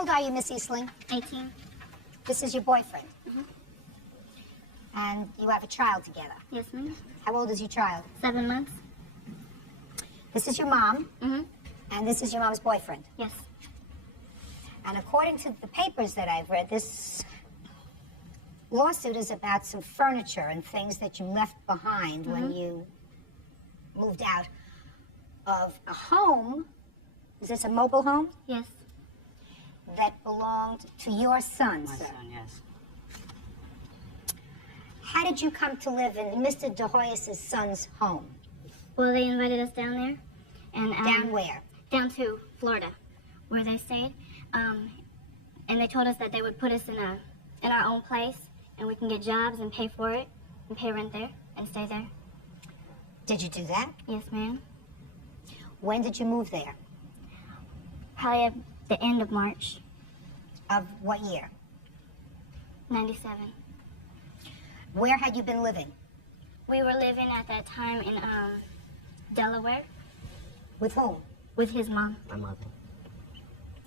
old are you, Miss Eastling? 18. This is your boyfriend? Mm-hmm. And you have a child together? Yes, ma'am. How old is your child? 7 months. This is your mom? Mm-hmm. And this is your mom's boyfriend? Yes. And according to the papers that I've read, this lawsuit is about some furniture and things that you left behind when you moved out of a home. Is this a mobile home? Yes. That belonged to your son, My sir. son, yes. How did you come to live in Mr. De Hoyos' son's home? Well, they invited us down there. And Down where? Down to Florida, where they stayed. And they told us that they would put us in our own place, and we can get jobs and pay for it, and pay rent there, and stay there. Did you do that? Yes, ma'am. When did you move there? Probably at the end of March, Of what year? 97. Where had you been living? We were living at that time in Delaware With whom? with his mom. My mother.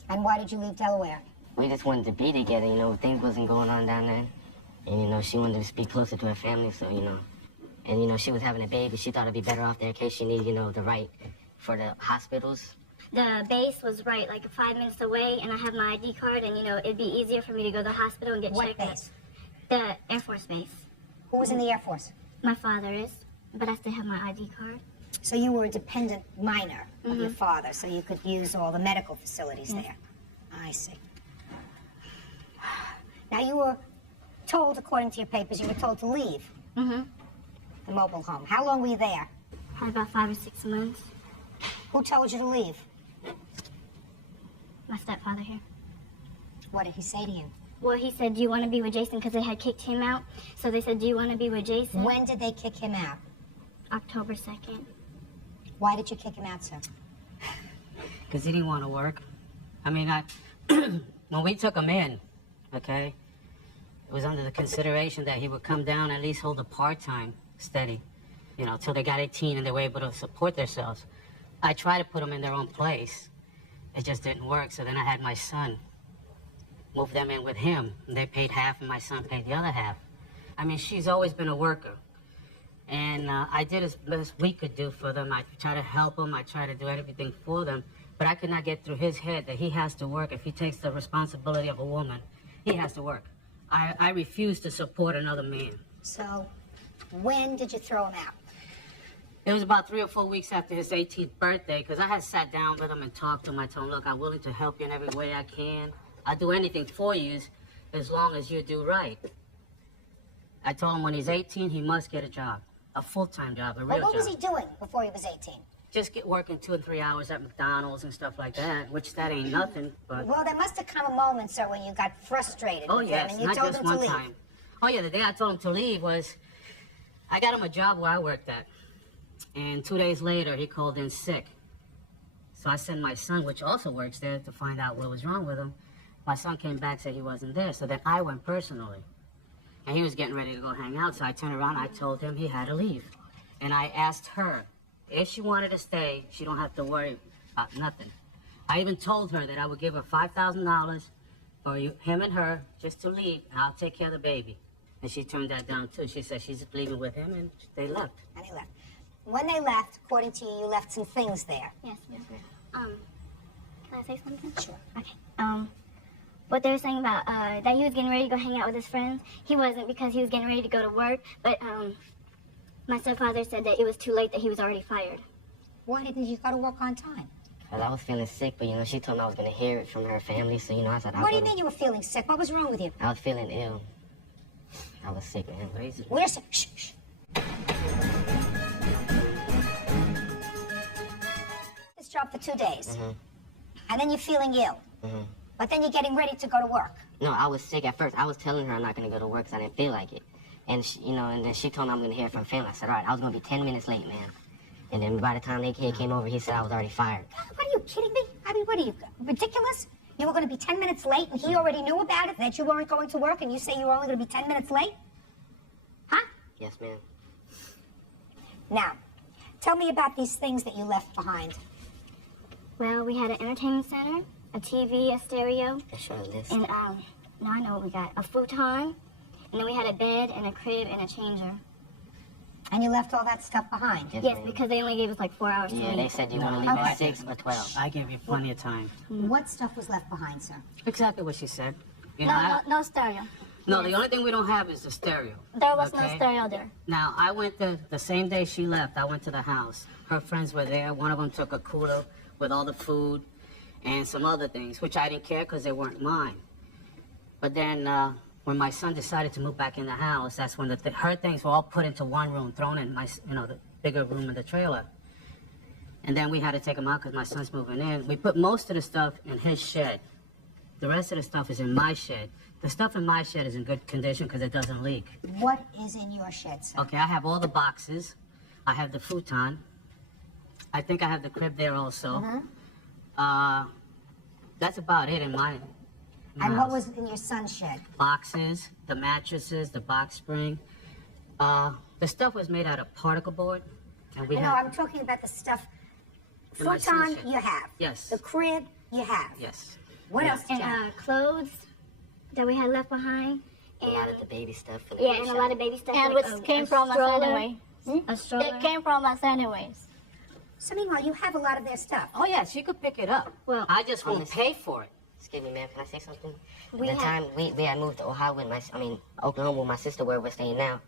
And why did you leave Delaware? We just wanted to be together, you know, things wasn't going on down there. And, you know, she wanted to be closer to her family, so, you know. And, you know, she was having a baby. She thought it'd be better off there in case she needed, you know, the right for the hospitals. The base was right, like 5 minutes away, and I have my ID card, and, you know, it'd be easier for me to go to the hospital and get What checked base? out. The Air Force base. Who was in the Air Force? My father is, but I still have my ID card. So you were a dependent minor of your father, so you could use all the medical facilities there. I see. Now you were told, according to your papers, you were told to leave Mm-hmm. the mobile home. How long were you there? Probably about 5 or 6 months. Who told you to leave? My stepfather here. What did he say to you? Well, he said, do you want to be with Jason? Because they had kicked him out. So they said, do you want to be with Jason? When did they kick him out? October 2nd. Why did you kick him out, sir? Because he didn't want to work. I mean, when we took him in, okay, it was under the consideration that he would come down and at least hold a part-time steady, you know, till they got 18 and they were able to support themselves. I tried to put them in their own place. It just didn't work, so then I had my son move them in with him. And they paid half and my son paid the other half. I mean, she's always been a worker. And I did as best we could do for them. I tried to help them. I tried to do everything for them. But I could not get through his head that he has to work. If he takes the responsibility of a woman, he has to work. I refuse to support another man. So, when did you throw him out? It was about 3 or 4 weeks after his 18th birthday, because I had sat down with him and talked to him. I told him, look, I'm willing to help you in every way I can. I'll do anything for you as long as you do right. I told him when he's 18, he must get a job, a full-time job, a real Well, what job. was he doing before he was 18? Just get working 2 and 3 hours at McDonald's and stuff like that, which that ain't nothing, but... Well, there must have come a moment, sir, when you got frustrated Oh, with him yes, and you not told just him to one leave. time. Oh, yeah, the day I told him to leave was... I got him a job where I worked at. And 2 days later, he called in sick. So I sent my son, which also works there, to find out what was wrong with him. My son came back, said he wasn't there, so then I went personally. And he was getting ready to go hang out, so I turned around, I told him he had to leave. And I asked her, if she wanted to stay, she don't have to worry about nothing. I even told her that I would give her $5,000 for him and her just to leave, and I'll take care of the baby. And she turned that down too. She said she's leaving with him, and they left. And they left. When they left, according to you, you left some things there. Yes, yes, ma'am. Can I say something? Sure. Okay. What they were saying about that he was getting ready to go hang out with his friends. He wasn't, because he was getting ready to go to work. But my stepfather said that it was too late, that he was already fired. Why didn't you go to work on time? Well, I was feeling sick, but, you know, she told me I was going to hear it from her family, so, you know, I said... What do you mean you were feeling sick? What was wrong with you? I was feeling ill. I was sick, man. We're sick. Shh, shh. This job for 2 days. And then you're feeling ill. But then you're getting ready to go to work. No, I was sick at first. I was telling her I'm not going to go to work because I didn't feel like it. And, she, you know, and then she told me I'm going to hear from family. I said, all right, I was going to be 10 minutes late, man. And then by the time the kid came over, he said I was already fired. What are you kidding me? I mean, what are you, ridiculous? You were going to be 10 minutes late and he already knew about it, that you weren't going to work, and you say you were only going to be 10 minutes late? Huh? Yes, ma'am. Now, tell me about these things that you left behind. Well, we had an entertainment center, a TV, a stereo, And and now I know what we got. A futon, and then we had a bed and a crib and a changer. And you left all that stuff behind? Yes, because they only gave us like 4 hours to Yeah, leave. they said you want to leave Okay. at 6 or 12. I gave you plenty of time. What stuff was left behind, sir? Exactly what she said. You No, know, no stereo. no, the only thing we don't have is the stereo. There was no okay? stereo there. Now, I went the same day she left, I went to the house. Her friends were there. One of them took a cooler with all the food and some other things, which I didn't care because they weren't mine. But then when my son decided to move back in the house, that's when her things were all put into one room, thrown in the bigger room in the trailer. And then we had to take them out because my son's moving in. We put most of the stuff in his shed. The rest of the stuff is in my shed. The stuff in my shed is in good condition because it doesn't leak. What is in your shed, sir? Okay, I have all the boxes. I have the futon. I think I have the crib there also. That's about it in my And what house. was in your son's shed? Boxes, the mattresses, the box spring. The stuff was made out of particle board. And we No, had, I'm talking about the stuff. In my Futon, son's shed. you have. Yes. The crib, you have. Yes. What else did And you have? clothes that we had left behind. A lot of the baby stuff. For the Yeah, baby and a shower. lot of baby stuff. And like which came from us stroller. anyway. A stroller. It came from us anyways. So meanwhile, you have a lot of their stuff. Oh, yeah, she could pick it up. Well, I just won't Honest- pay for it. Excuse me, ma'am. Can I say something? We the had- time we had moved to Ohio with Oklahoma with my sister where we're staying now,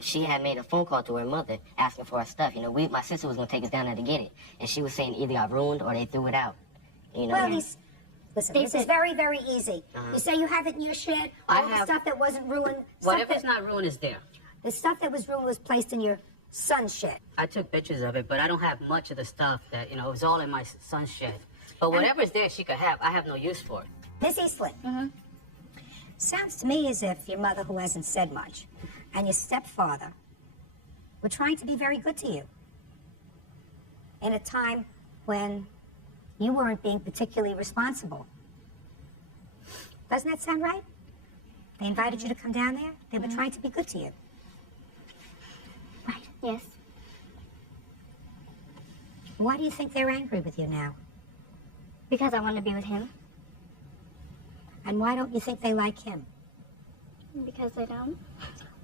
she had made a phone call to her mother asking for our stuff. You know, my sister was gonna take us down there to get it, and she was saying either got ruined or they threw it out. You know. Well, listen, They this is said- very, very easy. You say you have it in your shed. All I the have- stuff that wasn't ruined. Whatever's not ruined is there. The stuff that was ruined was placed in your son's shed. I took pictures of it, but I don't have much of the stuff that, it was all in my son's shed. But whatever's there, she could have. I have no use for it. Miss Eastland. Sounds to me as if your mother, who hasn't said much, and your stepfather were trying to be very good to you in a time when you weren't being particularly responsible. Doesn't that sound right? They invited you to come down there. They were trying to be good to you. Right. yes. Why do you think they're angry with you now? Because I wanted to be with him. And why don't you think they like him? Because they don't.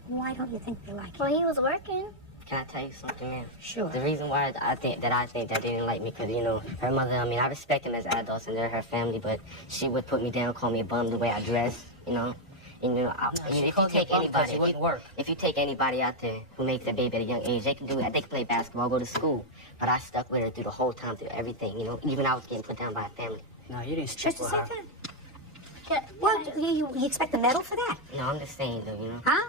Why don't you think they like him? Well, he was working. Can I tell you something, ma'am? Sure. The reason why I think that they didn't like me, because, her mother, I respect them as adults and they're her family, but she would put me down, call me a bum the way I dress, And, she if you called you a take bum 'cause anybody, it wouldn't work. if you take anybody out there who makes a baby at a young age, they can do it. They can play basketball, go to school. But I stuck with her through the whole time, through everything, Even I was getting put down by a family. No, you didn't stick Just a with her. second. Well, you expect a medal for that? No, I'm just saying, though, Huh?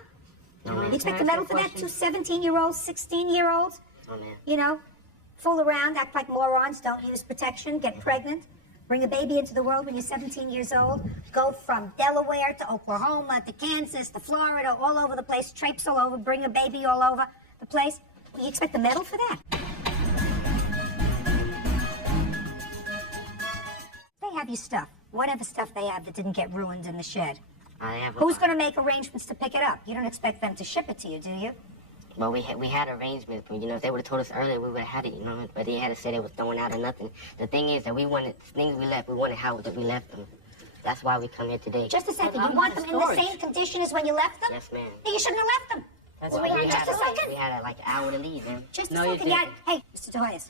No, You man. expect a Can I medal ask for you a that? Two 17-year-olds, 16-year-olds, Oh, man. Fool around, act like morons, don't use protection, get pregnant, bring a baby into the world when you're 17 years old, go from Delaware to Oklahoma to Kansas to Florida, all over the place, traipse all over, bring a baby all over the place. You expect a medal for that? They have your stuff, whatever stuff they have that didn't get ruined in the shed. I have Who's going to make arrangements to pick it up? You don't expect them to ship it to you, do you? Well, we had arrangements, but if they would have told us earlier, we would have had it, But they had to say they was throwing out or nothing. The thing is that we wanted things we left. We wanted how that we left them. That's why we come here today. Just a second, Well, you want I'm them in in the storage. same condition as when you left them? Yes, ma'am. Then you shouldn't have left them. That's Well, why we we just had a second. We had like an hour to leave, man. Just a No, you second, yeah. didn't. Hey, Mr. Toyas,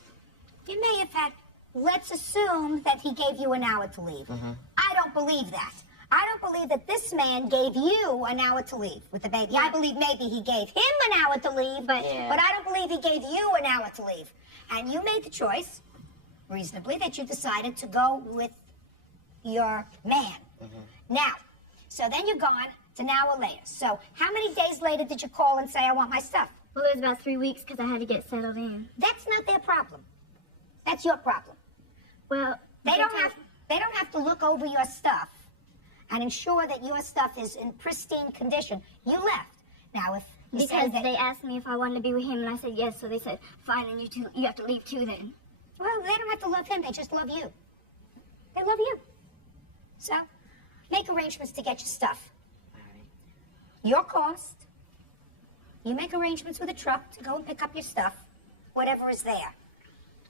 you may have had, let's assume that he gave you an hour to leave. I don't believe that. I don't believe that this man gave you an hour to leave with the baby. I believe maybe he gave him an hour to leave, but I don't believe he gave you an hour to leave. And you made the choice, reasonably, that you decided to go with your man. Now, so then you're gone. It's an hour later. So how many days later did you call and say, I want my stuff? Well, it was about 3 weeks because I had to get settled in. That's not their problem. That's your problem. Well, They don't have to look over your stuff and ensure that your stuff is in pristine condition. You left. Now, if you say because that, they asked me if I wanted to be with him, and I said yes. So they said, fine, and you have to leave too then. well, they don't have to love him. They just love you. They love you. So, make arrangements to get your stuff. Your cost. You make arrangements with a truck to go and pick up your stuff, whatever is there.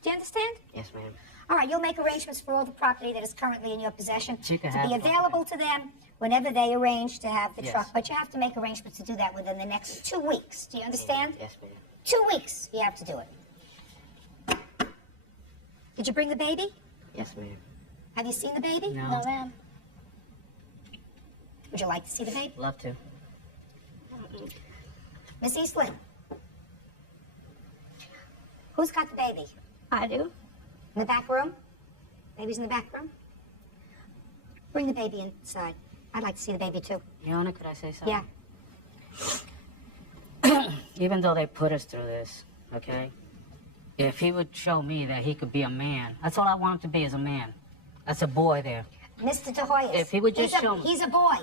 Do you understand? Yes, ma'am. All right, you'll make arrangements for all the property that is currently in your possession She to can be have it. available to them whenever they arrange to have the Yes. truck. But you have to make arrangements to do that within the next 2 weeks. Do you understand? Yes, ma'am. 2 weeks, you have to do it. Did you bring the baby? Yes, ma'am. Have you seen the baby? No. No, ma'am. Would you like to see the baby? Love to. Miss Eastland. Who's got the baby? I do. In the back room? Baby's in the back room? Bring the baby inside. I'd like to see the baby too. Yona, could I say something? Yeah. Even though they put us through this, okay? If he would show me that he could be a man, that's all I want him to be, is a man. That's a boy there. Mr. De Hoyos. If he would just show me. He's a boy.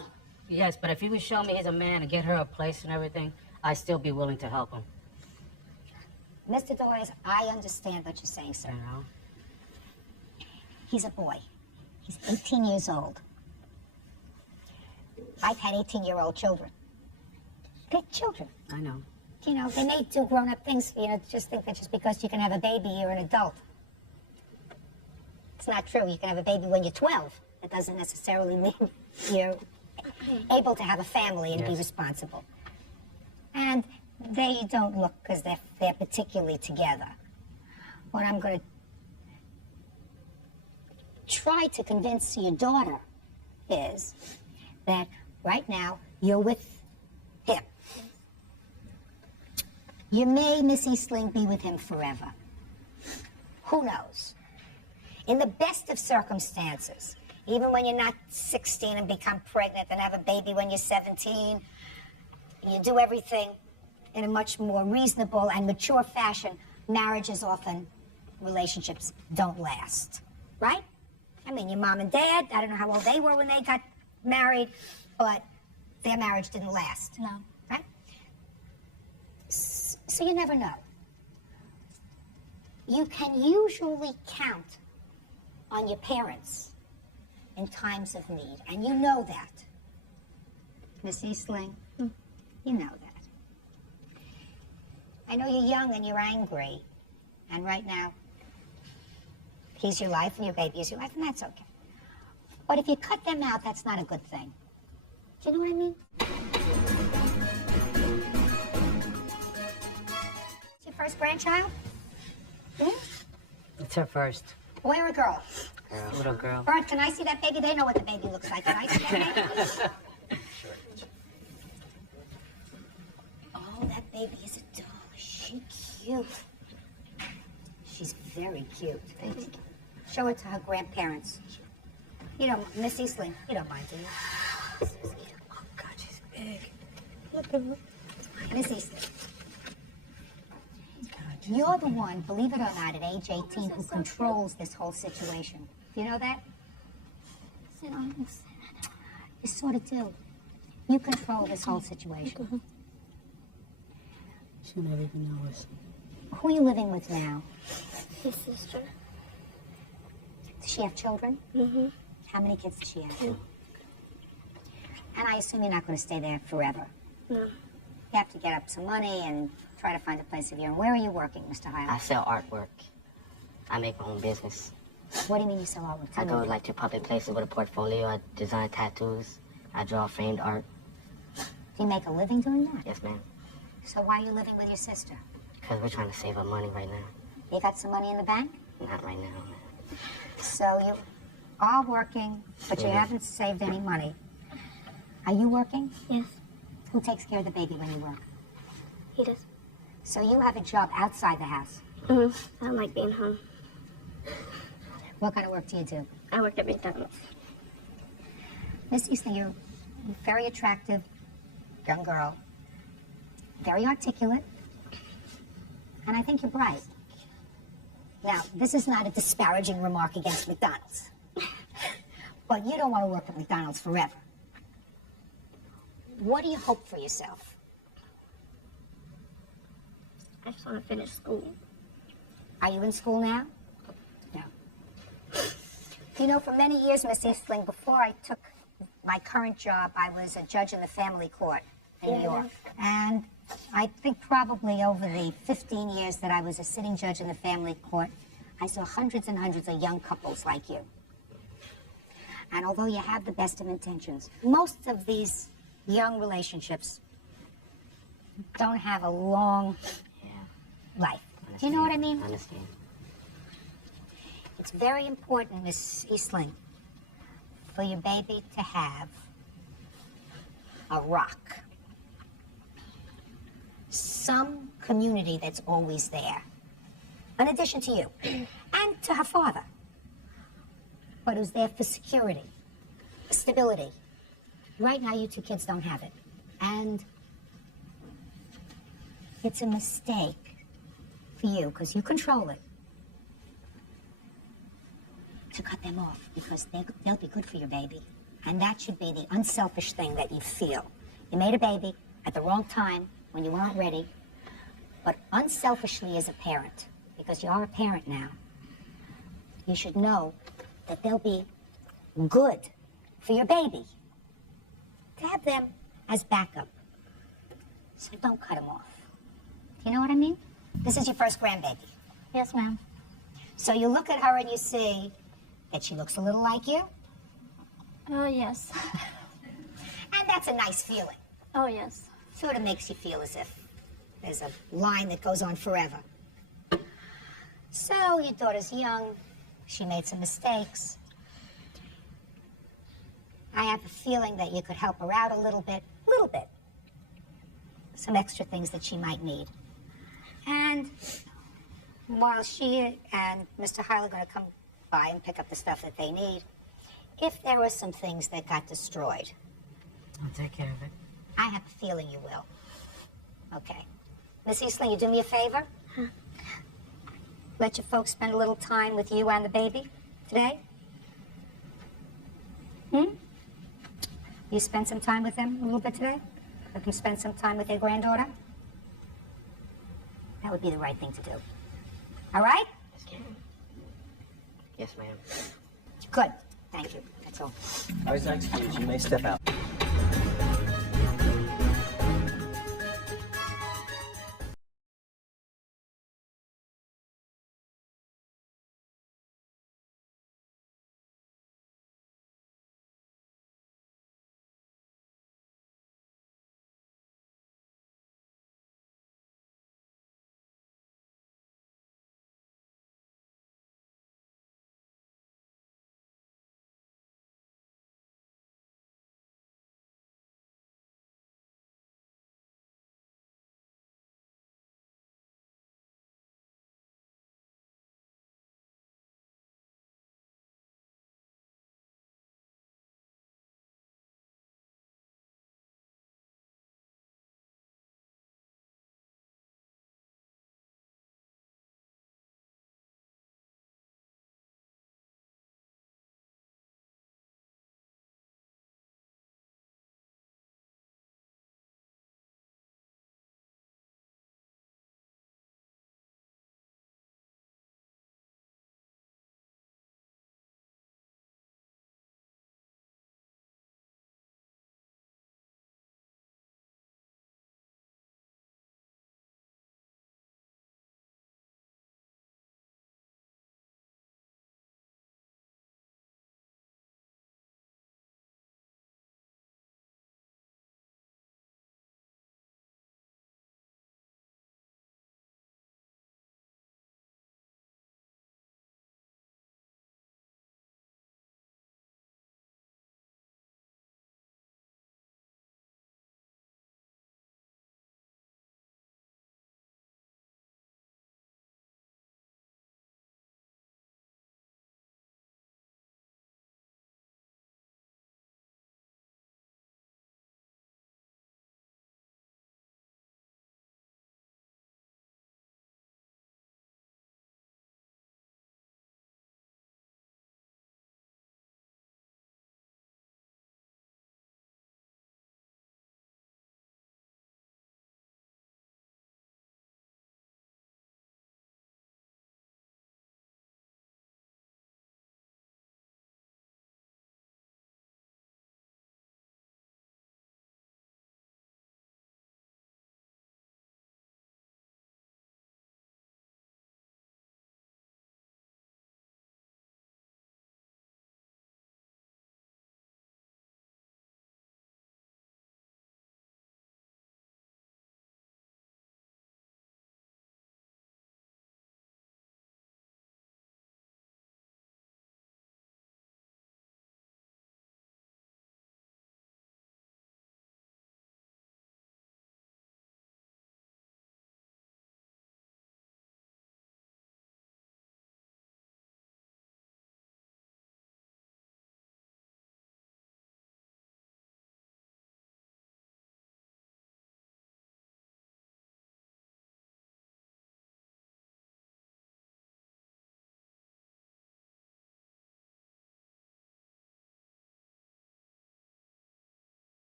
Yes, but if he would show me he's a man and get her a place and everything, I'd still be willing to help him. Mr. De Hoyos, I understand what you're saying, sir. You know? He's a boy. He's 18 years old. I've had 18-year-old children. They're children. I know. You know, they may do grown-up things, just think that just because you can have a baby, you're an adult. It's not true. You can have a baby when you're 12. That doesn't necessarily mean you're able to have a family and be Yes. responsible. And they don't look because they're particularly together. What I'm going to try to convince your daughter is that right now you're with him. You may, Miss Eastling, be with him forever. Who knows? In the best of circumstances, even when you're not 16 and become pregnant and have a baby when you're 17, you do everything in a much more reasonable and mature fashion. Marriages often, relationships don't last, right? I mean, your mom and dad, I don't know how old they were when they got married, but their marriage didn't last. No. Right? So you never know. You can usually count on your parents in times of need, and you know that. Miss Eastling, you know that. I know you're young and you're angry, and right now, he's your life and your baby is your life, and that's okay. But if you cut them out, that's not a good thing. Do you know what I mean? It's your first grandchild? Hmm? It's her first. Boy or a girl? Little girl. Bert, can I see that baby? They know what the baby looks like. Can I see that baby? Oh, that baby is a doll. Is she cute? She's very cute. Thank you. Show her to her grandparents. You don't, Miss Eastling, you don't mind, do you? Oh, God, she's big. Miss Eastling. You're the one, believe it or not, at age 18 who controls this whole situation. Do you know that? You sort of do. You control this whole situation. She'll never even know us. Who are you living with now? His sister. Does she have children? Mm-hmm. How many kids does she have? And I assume you're not going to stay there forever. No. You have to get up some money and try to find a place of your own. Where are you working, Mr. I Highland? sell artwork. I make my own business. What do you mean you sell artwork? I go like to public places with a portfolio. I design tattoos. I draw framed art. Do you make a living doing that? Yes, ma'am. So why are you living with your sister? Because we're trying to save up money right now. You got some money in the bank? Not right now, man. So you are working, but you haven't saved any money. Are you working? Yes, Who takes care of the baby when you work? he does. So you have a job outside the house. Mm-hmm. I don't like being home. What kind of work do you do? I worked at McDonald's. Miss Eastling, you're a very attractive young girl, very articulate, and I think you're bright. Now, this is not a disparaging remark against McDonald's, but you don't want to work at McDonald's forever. What do you hope for yourself? I just want to finish school. Are you in school now? No. You know, for many years, Miss Eastling, before I took my current job, I was a judge in the family court in New York. And I think probably over the 15 years that I was a sitting judge in the family court, I saw hundreds and hundreds of young couples like you. And although you have the best of intentions, most of these young relationships don't have a long life. Do you know what I mean? I understand. It's very important, Miss Eastling, for your baby to have a rock. Some community that's always there, in addition to you, and to her father, but who's there for security, stability. Right now, you two kids don't have it. And it's a mistake for you, because you control it, to cut them off, because they'll be good for your baby. And that should be the unselfish thing that you feel. You made a baby at the wrong time, when you weren't ready, but unselfishly as a parent, because you are a parent now, you should know that they'll be good for your baby. To have them as backup. So don't cut them off. Do you know what I mean? This is your first grandbaby. Yes, ma'am. So you look at her and you see that she looks a little like you, Oh, yes. and that's a nice feeling. Oh, yes. Sort of makes you feel as if there's a line that goes on forever. So your daughter's young. She made some mistakes. I have a feeling that you could help her out a little bit. Some extra things that she might need. And while she and Mr. Heil are going to come by and pick up the stuff that they need, if there were some things that got destroyed, I'll take care of it. I have a feeling you will. Okay. Miss Eastling, you do me a favor? Let your folks spend a little time with you and the baby today? You spend some time with them a little bit today? Let them spend some time with their granddaughter? That would be the right thing to do. All right? Yes, ma'am. Good. Thank you. That's all. I was excused. You may step out.